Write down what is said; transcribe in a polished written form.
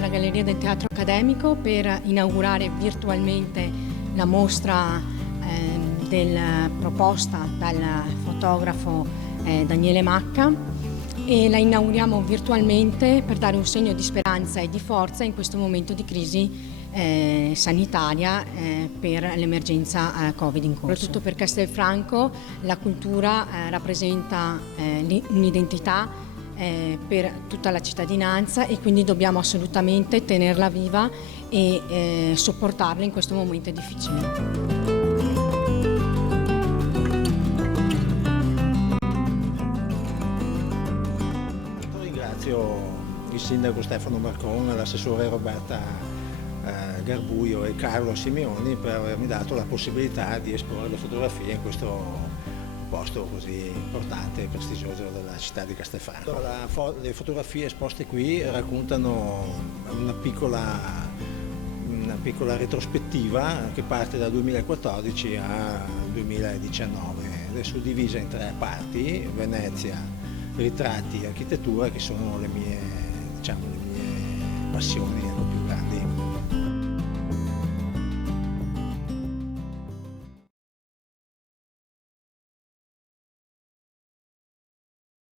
alla Galleria del Teatro Accademico per inaugurare virtualmente la mostra proposta dal fotografo Daniele Macca, e la inauguriamo virtualmente per dare un segno di speranza e di forza in questo momento di crisi sanitaria per l'emergenza Covid in corso. Soprattutto per Castelfranco la cultura rappresenta un'identità per tutta la cittadinanza, e quindi dobbiamo assolutamente tenerla viva e sopportarla in questo momento difficile. Ringrazio il sindaco Stefano Marcon, l'assessore Roberta Garbuio e Carlo Simeoni per avermi dato la possibilità di esporre le fotografie in questo posto così importante e prestigioso della città di Castelfranco. Le fotografie esposte qui raccontano una piccola retrospettiva che parte dal 2014 al 2019 ed è suddivisa in 3 parti: Venezia, ritratti e architettura, che sono le mie passioni più grandi.